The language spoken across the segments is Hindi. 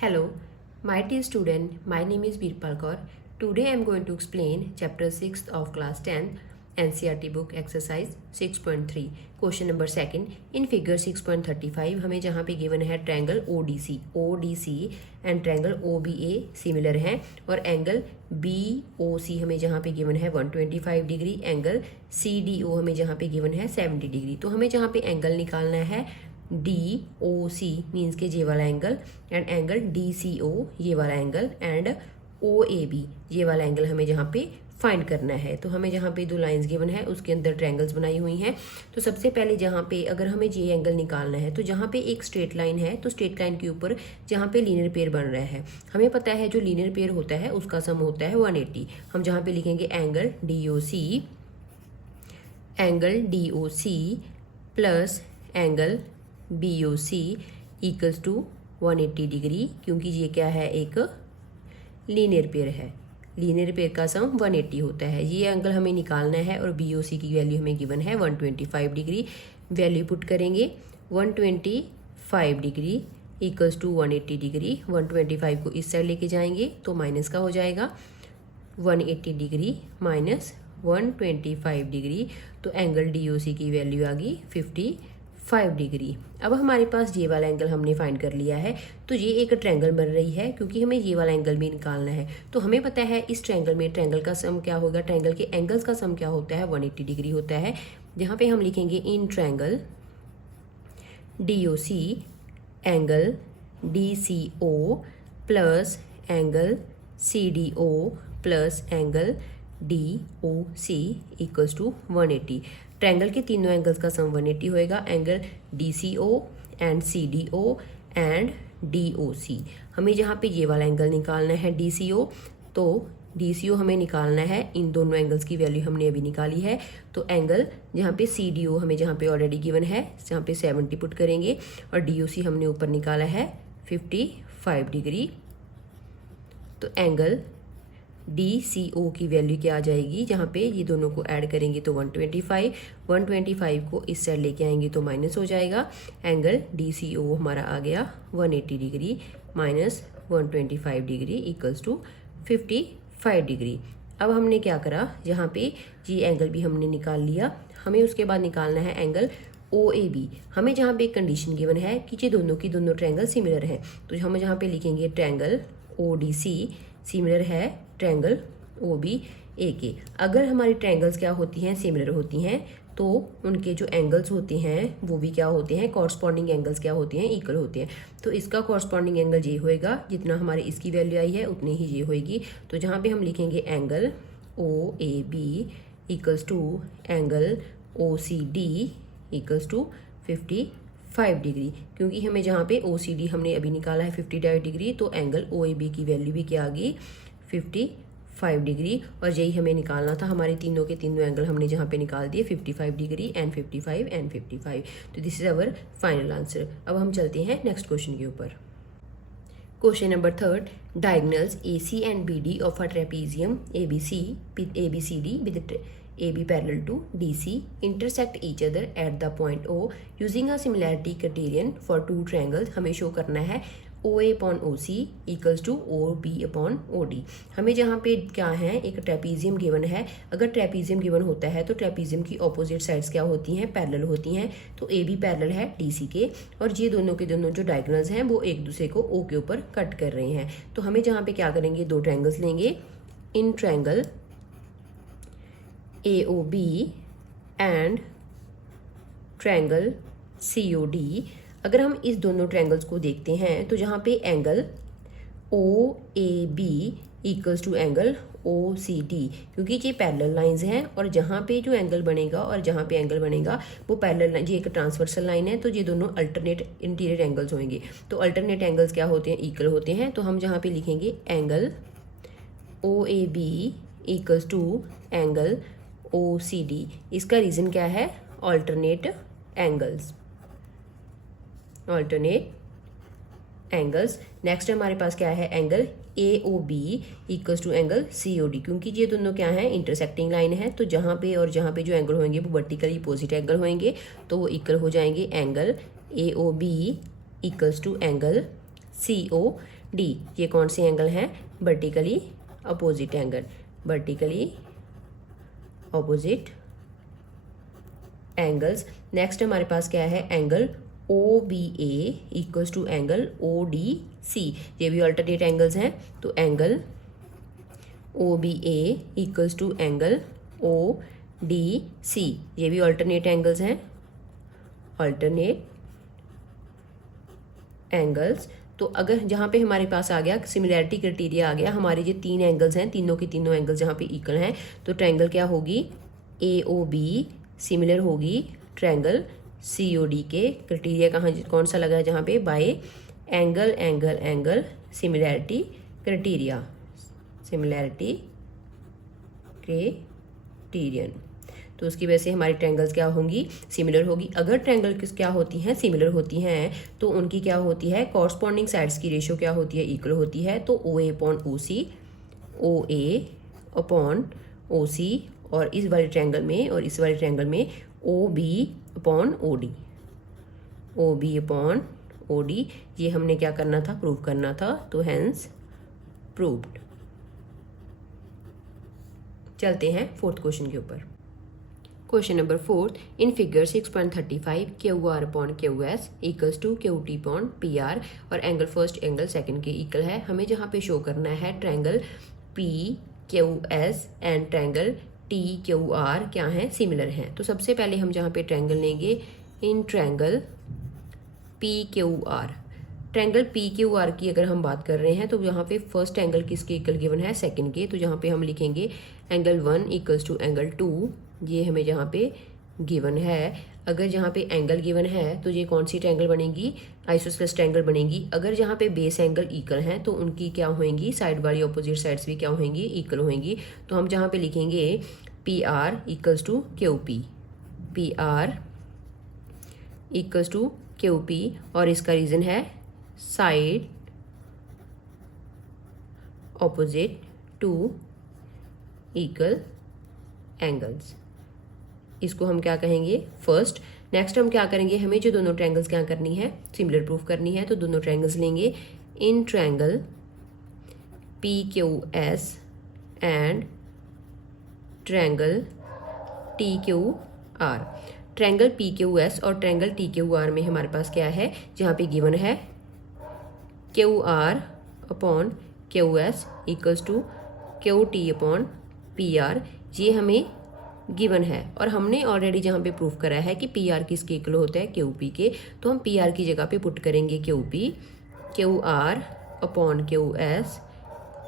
Hello, my dear student, my name is Birpal Kaur. Today I am going to explain chapter 6 of class 10 NCERT book exercise 6.3 question number second. In figure 6.35 हमें जहाँ पे गिवन है triangle ODC and triangle OBA similar हैं और एंगल BOC हमें जहाँ पे गिवन है 125 डिग्री, एंगल CDO हमें जहाँ पे गिवन है 70 डिग्री. तो हमें जहाँ पे एंगल निकालना है DOC मीन्स के ये वाला एंगल एंड एंगल DCO ये वाला एंगल एंड OAB ये वाला एंगल हमें जहाँ पे फाइंड करना है. तो हमें जहाँ पे दो लाइंस गिवन है उसके अंदर ट्रायंगल्स बनाई हुई हैं. तो सबसे पहले जहाँ पे अगर हमें ये एंगल निकालना है तो जहाँ पे एक स्ट्रेट लाइन है तो स्ट्रेट लाइन के ऊपर जहाँ पे लीनियर पेयर बन रहा है हमें पता है जो लीनियर पेयर होता है उसका सम होता है 180. हम जहाँ पे लिखेंगे angle DOC plus angle BOC equals to 180 degree, क्योंकि ये क्या है एक लीनियर पेयर है. लीनियर पेयर का सम 180 होता है. ये एंगल हमें निकालना है और BOC की वैल्यू हमें गिवन है 125 डिग्री. वैल्यू पुट करेंगे 125 डिग्री इक्वल्स टू 180 डिग्री. 125 को इस साइड लेके जाएंगे तो माइनस का हो जाएगा 180 डिग्री माइनस 125 डिग्री. तो एंगल DOC की वैल्यू आ गई 55 डिग्री. अब हमारे पास ये वाला एंगल हमने फाइंड कर लिया है. तो ये एक ट्रायंगल बन रही है क्योंकि हमें ये वाला एंगल भी निकालना है. तो हमें पता है इस ट्रायंगल में ट्रायंगल का सम क्या होगा, ट्रायंगल के एंगल्स का सम क्या होता है 180 डिग्री होता है. जहाँ पे हम लिखेंगे in triangle DOC angle DCO plus angle CDO plus angle DOC equals to 180. Triangle के तीनों एंगल्स का सम 180 होएगा. Angle DCO and CDO and DOC. हमें जहाँ पे ये वाला एंगल निकालना है DCO, तो DCO हमें निकालना है. इन दोनों एंगल्स की वैल्यू हमने अभी निकाली है. तो एंगल जहाँ पे CDO हमें जहाँ पे ऑलरेडी गिवन है जहाँ पे 70 पुट करेंगे और DOC हमने ऊपर निकाला है 55 डिग्री. तो एंगल DCO की वैल्यू क्या आ जाएगी, जहाँ पे ये दोनों को ऐड करेंगे तो 125 को इस साइड लेके आएंगे तो माइनस हो जाएगा. एंगल DCO हमारा आ गया 180 degree minus 125 degree equals to 55 degree. अब हमने क्या करा, यहाँ पे ये एंगल भी हमने निकाल लिया. हमें उसके बाद निकालना है एंगल OAB. हमें जहाँ पे एक कंडीशन गिवन है कि ये दोनों की दोनों ट्रायंगल सिमिलर हैं. तो हम जहाँ पे लिखेंगे ट्रायंगल ODC सिमिलर है ट्रायंगल OBA के. अगर हमारी ट्रायंगल्स क्या होती हैं, सिमिलर होती हैं, तो उनके जो एंगल्स होते हैं वो भी क्या होते हैं, कॉरस्पॉन्डिंग एंगल्स क्या होते हैं, इक्वल होते हैं. तो इसका कॉरस्पॉन्डिंग एंगल ये होएगा, जितना हमारे इसकी वैल्यू आई है उतनी ही ये होएगी. तो जहाँ पे हम लिखेंगे angle OAB equals to angle OCD equals to 55 degree, क्योंकि हमें जहाँ पे OCD हमने अभी निकाला है 55 डिग्री, तो एंगल OAB की वैल्यू भी क्या आ गई 55 डिग्री. और यही हमें निकालना था. हमारे तीनों के तीनों एंगल हमने जहाँ पे निकाल दिए 55 डिग्री एंड 55 एंड 55. तो this is our final answer. अब हम चलते हैं नेक्स्ट क्वेश्चन के ऊपर. Question number third. Diagonals AC and BD of a trapezium ABCD with AB parallel to DC intersect each other at the point O using a similarity criterion for two triangles. हमें शो करना है OA upon OC equals to OB upon OD. हमें जहाँ पे क्या है, एक ट्रेपीजियम गिवन है. अगर ट्रेपीजियम गिवन होता है तो ट्रेपीजियम की ऑपोजिट साइड्स क्या होती हैं, पैरेलल होती हैं. तो AB पैरेलल है DC के और ये दोनों के दोनों जो डायगोनल्स हैं वो एक दूसरे को O के ऊपर कट कर रहे हैं. तो हमें जहाँ पे क्या करेंगे, दो ट्रायंगल्स लेंगे. In triangle AOB and triangle COD. अगर हम इस दोनों ट्रायंगल्स को देखते हैं तो जहाँ पे angle OAB equals to angle OCD, क्योंकि ये पैरेलल लाइंस हैं और जहाँ पे जो एंगल बनेगा और जहाँ पे एंगल बनेगा वो पैरेलल लाइन, ये एक ट्रांसवर्सल लाइन है. तो ये दोनों अल्टरनेट इंटीरियर एंगल्स होंगे. तो अल्टरनेट एंगल्स क्या होते हैं, इक्वल होते हैं. तो हम जहाँ पे लिखेंगे angle OAB equals to angle OCD. इसका रीज़न क्या है, ऑल्टरनेट एंगल्स. नेक्स्ट हमारे पास क्या है, angle AOB equals to angle COD, क्योंकि ये दोनों क्या हैं, इंटरसेक्टिंग लाइन है. तो जहाँ पे और जहाँ पे जो एंगल होंगे वो वर्टिकली अपोजिट एंगल होंगे, तो वो इक्वल हो जाएंगे. Angle AOB equals to angle CO D. ये कौन से एंगल हैं? Vertically opposite angle, vertically opposite angles. Next हमारे पास क्या है? Angle O B A equals to angle O D C. ये भी अल्टरनेट एंगल्स हैं, तो angle O B A equals to angle O D C. ये भी अल्टरनेट एंगल्स हैं, अल्टरनेट एंगल्स। तो अगर जहाँ पे हमारे पास आ गया सिमिलैरिटी क्राइटेरिया आ गया, हमारे जो 3 एंगल्स हैं, तीनों के तीनों एंगल्स जहाँ पे इक्वल हैं, तो ट्रायंगल क्या होगी? ए ओ बी सिमिलर होगी ट्रायंगल सी ओ डी के। क्राइटेरिया कौन सा लगा है? जहाँ पे bye angle angle angle similarity criteria, similarity criterion. तो उसकी वजह से हमारी ट्रायंगल्स क्या होंगी? सिमिलर होगी। अगर ट्रायंगल क्या होती हैं? सिमिलर होती हैं, तो उनकी क्या होती है? कॉरस्पॉन्डिंग साइड्स की रेशियो क्या होती है? इक्वल होती है। तो ओ ए अपॉन ओ सी, ओ ए अपॉन ओ सी, और इस वाले ट्रायंगल में और इस वाले ट्रायंगल में O B upon O D, O B upon O D. ये हमने क्या करना था? प्रूव करना था, तो हेंस प्रूव्ड। चलते हैं फोर्थ क्वेश्चन के ऊपर। Question number 4, in figure 6.35 Q R upon Q S equals to Q T upon P R, और एंगल फर्स्ट एंगल सेकंड के इक्वल है। हमें जहाँ पे शो करना है triangle P Q S and triangle T Q R क्या हैं? सिमिलर हैं। तो सबसे पहले हम जहाँ पे ट्रायंगल लेंगे, in triangle P Q R, triangle P Q are की अगर हम बात कर रहे हैं, तो यहाँ पे फर्स्ट एंगल किसके इक्वल गिवन है? सेकंड के। तो यहाँ पे हम लिखेंगे एंगल 1 इक्वल्स टू एंगल 2, ये हमें जहाँ पे गिवन है। अगर जहाँ पे एंगल गिवन है, तो ये कौन सी ट्रायंगल बनेगी? आइसोसेलेस ट्रायंगल बनेगी। अगर जहाँ पे बेस एंगल इक्वल हैं, तो उनकी क्या होंगी? साइड वाली ऑपोजिट साइड्स भी क्या होंगी? इक्वल होंगी। तो हम जहाँ पे लिखेंगे P R equals to Q P, P R equals to Q P, और इसका रीजन है side opposite to equal angles. इसको हम क्या कहेंगे? फर्स्ट। नेक्स्ट हम क्या करेंगे? हमें जो दोनों ट्रायंगल्स क्या करनी है? सिमिलर प्रूफ करनी है। तो दोनों ट्रायंगल्स लेंगे, in triangle P Q S and triangle T Q R. Triangle P Q S और ट्रायंगल टी क्यू आर में हमारे पास क्या है? जहाँ पे गिवन है Q R upon Q S equals to Q T upon P R, ये हमें गिवन है। और हमने ऑलरेडी जहाँ पे प्रूफ करा है कि पी आर किसके इक्वल होता है? क्यू पी के। तो हम पी आर की जगह पे पुट करेंगे Q P, Q R upon Q S,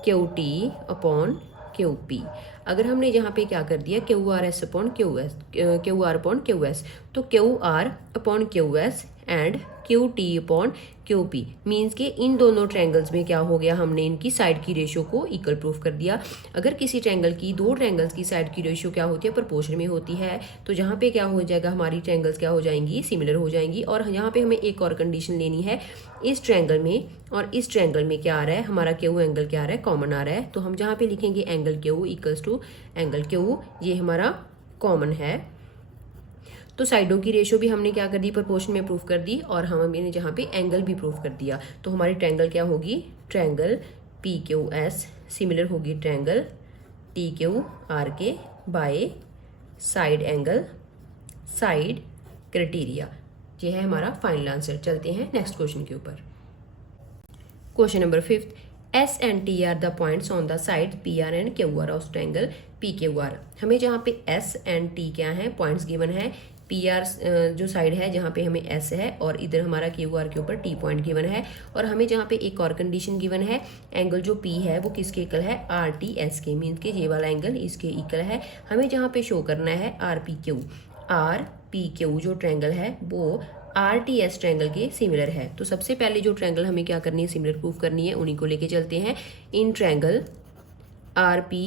Q T upon Q P. अगर हमने यहाँ पे क्या कर दिया? Q R S upon Q S, Q R upon Q S, तो Q R upon Q S and Q T upon Q P means के इन दोनों ट्रायंगल्स में क्या हो गया? हमने इनकी साइड की रेशियो को इक्वल प्रूफ कर दिया। अगर किसी ट्रायंगल की दो ट्रायंगल्स की साइड की रेशियो क्या होती है? प्रोपोर्शन में होती है। तो जहाँ पे क्या हो जाएगा? हमारी ट्रायंगल्स क्या हो जाएंगी? सिमिलर हो जाएंगी। और यहाँ पे हमें एक और कंडीशन लेनी है, इस ट्रायंगल में और इस ट्रायंगल में क्या आ रहा है? हमारा क्यू एंगल क्या आ रहा है? कॉमन आ रहा है। तो हम जहाँ पे लिखेंगे angle Q equals to angle Q, ये हमारा कॉमन है। तो साइडों की रेशियो भी हमने क्या कर दी? प्रोपोर्शन में प्रूफ कर दी, और हमने जहाँ पे एंगल भी प्रूफ कर दिया। तो हमारी ट्रायंगल क्या होगी? Triangle P Q S similar होगी ट्रायंगल टी क्यू आर के by side angle, side criteria. ये है हमारा फाइनल आंसर। चलते हैं नेक्स्ट क्वेश्चन के ऊपर। Question number 5, S and T R the points on the side P R and Q R of triangle P Q are. हमें जहाँ पे एस एंड टी क्या है? पॉइंट्स गिवन है। पी आर जो साइड है जहाँ पे हमें एस है, और इधर हमारा क्यू आर के ऊपर टी पॉइंट गिवन है। और हमें जहाँ पे एक और कंडीशन गिवन है, एंगल जो पी है वो किसके इक्वल है? आर टी एस के, मीन्स के ये वाला एंगल इसके इक्वल है। हमें जहाँ पे शो करना है R P Q, R P Q जो ट्रायंगल है वो आर टी एस ट्रायंगल के सिमिलर है। तो सबसे पहले जो ट्रायंगल हमें क्या करनी है? सिमिलर प्रूफ करनी है, उन्हीं को लेके चलते हैं। In triangle R P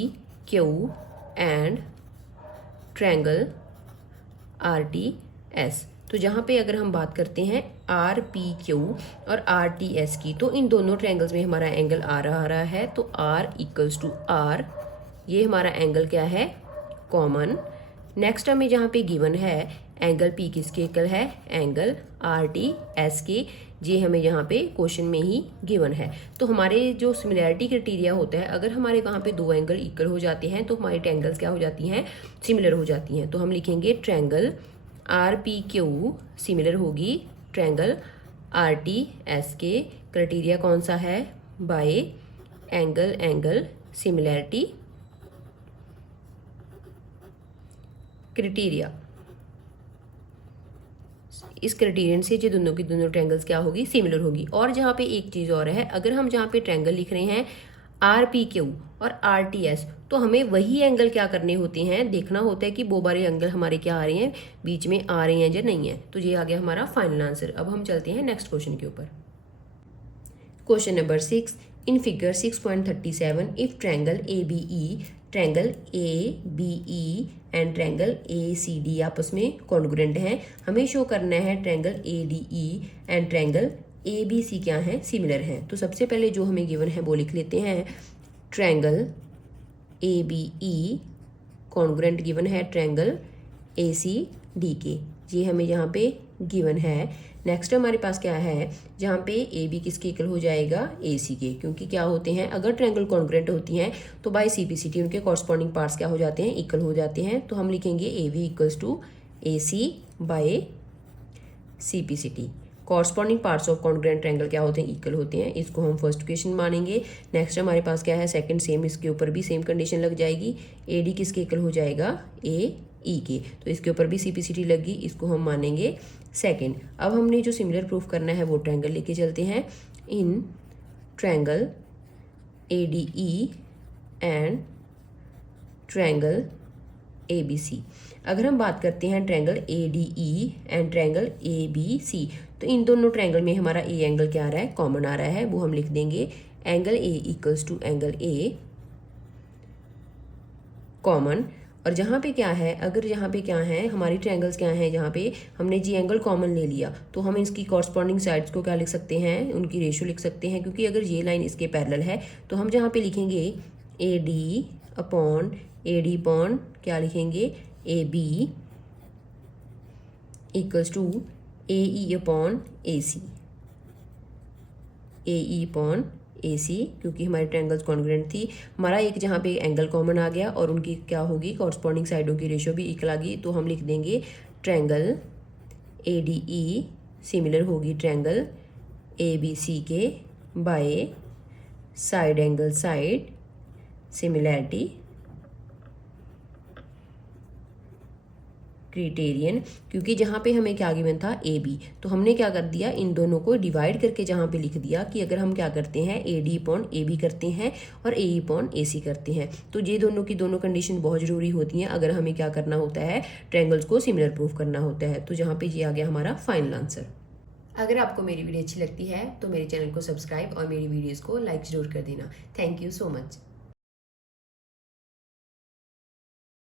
Q and triangle R T S. तो जहाँ पे अगर हम बात करते हैं आर पी क्यू और आर टी एस की, तो इन दोनों ट्रायंगल्स में हमारा एंगल आर आ रहा है। तो आर इक्वल्स टू आर, ये हमारा एंगल क्या है? कॉमन। नेक्स्ट हमें जहाँ पे गिवन है एंगल पी किसके इक्वल है, एंगल आर टी एस के। ये हमें यहाँ पे क्वेश्चन में ही गिवन है। तो हमारे जो सिमिलैरिटी क्राइटेरिया होता है, अगर हमारे वहाँ पे दो एंगल इक्वल हो जाते हैं तो हमारी ट्रायंगल्स क्या हो जाती हैं, सिमिलर हो जाती हैं। तो हम लिखेंगे triangle R P Q similar होगी ट्रायंगल आर टी एस के। क्राइटेरिया कौन सा है, bye angle angle similarity criteria. इस क्राइटेरियन से जो दोनों की दोनों ट्रायंगल्स क्या होगी, सिमिलर होगी। और जहाँ पे एक चीज़ और है, अगर हम जहाँ पे ट्रायंगल लिख रहे हैं आर पी क्यू और आर टी एस, तो हमें वही एंगल क्या करने होते हैं, देखना होता है कि वो बारे एंगल हमारे क्या आ रहे हैं, बीच में आ रहे हैं या नहीं है। तो ये आ गया हमारा फाइनल आंसर। अब हम चलते हैं नेक्स्ट क्वेश्चन के ऊपर। Question number 6, in figure 6.37 if triangle A B E, triangle A B E and triangle A C D आपस में कॉन्ग्रुएंट हैं, हमें शो करना है triangle A D E and triangle A B C क्या हैं, सिमिलर हैं। तो सबसे पहले जो हमें गिवन है वो लिख लेते हैं, triangle A B E congruent given है ट्रायंगल ए सी डी के, ये हमें यहाँ पे गिवन है। नेक्स्ट हमारे पास क्या है, जहाँ पे ए बी किसके इक्वल हो जाएगा, ए सी के, क्योंकि क्या होते हैं, अगर ट्रायंगल कॉन्ग्रुएंट होती हैं तो by C P C T उनके कॉरस्पॉन्डिंग पार्ट्स क्या हो जाते हैं, इक्वल हो जाते हैं। तो हम लिखेंगे A B equals to A C by C P C T. Corresponding parts of congruent triangle क्या होते हैं, इक्वल होते हैं। इसको हम फर्स्ट इक्वेशन मानेंगे। नेक्स्ट हमारे पास क्या है, सेकंड सेम, इसके ऊपर भी सेम कंडीशन लग जाएगी। ए डी किसके इक्वल हो जाएगा, ए ई के, तो इसके ऊपर भी सी पी सी टी लगी, इसको हम मानेंगे सेकंड। अब हमने जो सिमिलर प्रूफ करना है वो ट्रायंगल लेके चलते हैं। In triangle A D E and triangle A B C, अगर हम बात करते हैं triangle A D E and triangle A B C, तो इन दोनों ट्रायंगल में हमारा ए एंगल क्या आ रहा है, कॉमन आ रहा है। वो हम लिख देंगे angle A equals to angle A common. और जहाँ पे क्या है, अगर यहाँ पे क्या है, हमारी ट्रायंगल्स क्या हैं, जहाँ पे हमने जी एंगल कॉमन ले लिया तो हम इसकी कॉरस्पॉन्डिंग साइड्स को क्या लिख सकते हैं, उनकी रेशियो लिख सकते हैं। क्योंकि अगर ये लाइन इसके पैरेलल है तो हम जहाँ पे लिखेंगे ए डी अपॉन क्या लिखेंगे, A B equals to A E upon A C, A E upon A C, क्योंकि हमारे ट्रायंगल्स कॉन्ग्रुएंट थी। हमारा एक जहाँ पे एंगल कॉमन आ गया और उनकी क्या होगी, कॉरस्पॉन्डिंग साइडों की रेशियो भी इक्वल आ गई। तो हम लिख देंगे triangle A D E similar होगी ट्रायंगल ए बी सी के by side angle side similarity criterion. क्योंकि जहाँ पे हमें क्या गिवन था, ए बी, तो हमने क्या कर दिया, इन दोनों को डिवाइड करके जहाँ पे लिख दिया कि अगर हम क्या करते हैं, A D upon A B करते हैं और ए अपॉन ए सी करते हैं, तो ये दोनों की दोनों कंडीशन बहुत ज़रूरी होती हैं अगर हमें क्या करना होता है, ट्रायंगल्स को सिमिलर प्रूफ करना होता है। तो जहाँ पे ये आ गया हमारा फाइनल आंसर। अगर आपको मेरी वीडियो अच्छी लगती है तो मेरे चैनल को सब्सक्राइब और मेरी वीडियोज़ को लाइक ज़रूर कर देना। Thank you so much.